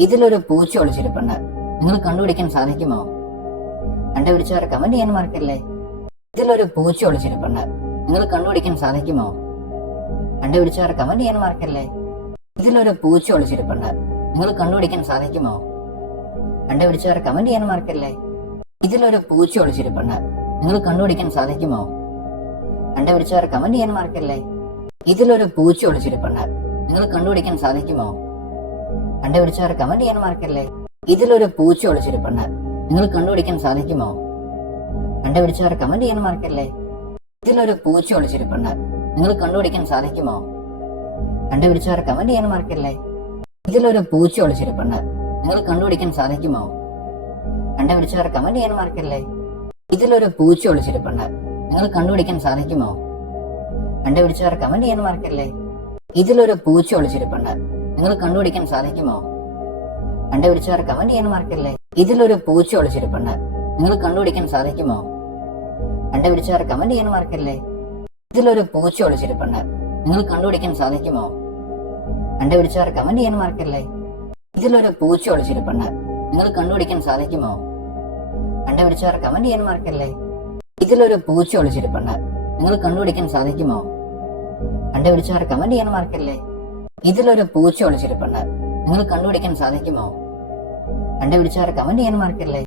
ഇതിലൊരു പൂച്ച ഒളിച്ചിരിപ്പുണ്ട്. നിങ്ങൾ കണ്ടുപിടിക്കാൻ സാധിക്കുമോ? കണ്ടുപിടിച്ചവർ കമന്റ് ചെയ്യാൻ മറക്കല്ലേ. ഇതിലൊരു പൂച്ച ഒളിച്ചിരിപ്പുണ്ട്. നിങ്ങൾ കണ്ടുപിടിക്കാൻ സാധിക്കുമോ? കണ്ടുപിടിച്ചവർ കമന്റ് ചെയ്യാൻ മറക്കല്ലേ. ഇതിലൊരു പൂച്ച ഒളിച്ചിരിപ്പുണ്ട്. നിങ്ങൾ കണ്ടുപിടിക്കാൻ സാധിക്കുമോ? കണ്ടുപിടിച്ചവർ കമന്റ് ചെയ്യാൻ മറക്കല്ലേ. ഇതിലൊരു പൂച്ച ഒളിച്ചിരിപ്പുണ്ട്. നിങ്ങൾ കണ്ടുപിടിക്കാൻ സാധിക്കുമോ? കണ്ടുപിടിച്ചവർ കമന്റ് ചെയ്യാൻ മറക്കല്ലേ. ഇതിലൊരു പൂച്ച ഒളിച്ചിരിപ്പുണ്ട്. നിങ്ങൾ കണ്ടുപിടിക്കാൻ സാധിക്കുമോ? കണ്ടുപിടിച്ചവർ കമന്റ് ചെയ്യാൻ മറക്കല്ലേ. ഇതിലൊരു പൂച്ച ഒളിച്ചിരിപ്പുണ്ട്. നിങ്ങൾ കണ്ടുപിടിക്കാൻ സാധിക്കുമോ? കണ്ടുപിടിച്ചവർ കമന്റ് ചെയ്യാൻ മറക്കല്ലേ. ഇതിലൊരു പൂച്ച ഒളിച്ചിരിപ്പുണ്ട്. നിങ്ങൾ കണ്ടുപിടിക്കാൻ സാധിക്കുമോ? കണ്ടുപിടിച്ചവർ കമന്റ് ചെയ്യാൻ മറക്കല്ലേ. ഇതിലൊരു പൂച്ച ഒളിച്ചിരിപ്പുണ്ട്. നിങ്ങൾ കണ്ടുപിടിക്കാൻ സാധിക്കുമോ? കണ്ടുപിടിച്ചവർ കമന്റ് ചെയ്യാൻ മറക്കല്ലേ. ഇതിലൊരു പൂച്ച ഒളിച്ചിരിപ്പുണ്ട്. നിങ്ങൾ കണ്ടുപിടിക്കാൻ സാധിക്കുമോ? കണ്ടുപിടിച്ചവർ കമന്റ് ചെയ്യാൻ മറക്കല്ലേ. ഇതിലൊരു പൂച്ച ഒളിച്ചിരിപ്പുണ്ട്. നിങ്ങൾ കണ്ടുപിടിക്കാൻ സാധിക്കുമോ? കണ്ടുപിടിച്ചവർ കമന്റ് ചെയ്യാൻ മറക്കല്ലേ. ഇതിലൊരു പൂച്ച ഒളിച്ചിരിപ്പുണ്ട്. നിങ്ങൾ കണ്ടുപിടിക്കാൻ സാധിക്കുമോ? കണ്ടുപിടിച്ചവർ കമന്റ് ചെയ്യാൻ മറക്കല്ലേ. ഇതിലൊരു പൂച്ച ഒളിച്ചിരിപ്പുണ്ട്. നിങ്ങൾ കണ്ടുപിടിക്കാൻ സാധിക്കുമോ? കണ്ടുപിടിച്ചവർ കമന്റ് ചെയ്യാൻ മറക്കല്ലേ. ഇതിലൊരു പൂച്ച ഒളിച്ചിരിപ്പുണ്ട്. നിങ്ങൾ കണ്ടുപിടിക്കാൻ സാധിക്കുമോ? കണ്ടുപിടിച്ചവർ കമന്റ് ചെയ്യാൻ മറക്കല്ലേ. ഇതിലൊരു പൂച്ച ഒളിച്ചിരിപ്പുണ്ട്. നിങ്ങൾ കണ്ടുപിടിക്കാൻ സാധിക്കുമോ? കണ്ടുപിടിച്ചവർ കമന്റ് ചെയ്യാൻ മറക്കല്ലേ. ഇതിലൊരു പൂച്ച ഒളിച്ചിരിപ്പുണ്ട്. നിങ്ങൾ കണ്ടുപിടിക്കാൻ സാധിക്കുമോ? കണ്ടുപിടിച്ചവർ കമന്റ് ചെയ്യാൻ മറക്കല്ലേ. ഇതിലൊരു പൂച്ച ഒളിച്ചിരിപ്പുണ്ട്. നിങ്ങൾ കണ്ടുപിടിക്കാൻ സാധിക്കുമോ? കണ്ടുപിടിച്ചവർ കമന്റ് ചെയ്യാൻ മറക്കല്ലേ.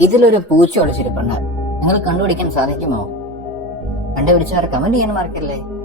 ഇതിലൊരു പൂച്ച ഒളിച്ചിരിപ്പുണ്ട്. നിങ്ങൾ കണ്ടുപിടിക്കാൻ സാധിക്കുമോ? കണ്ടുപിടിച്ചവർ കമന്റ് ചെയ്യാൻ മറക്കല്ലേ.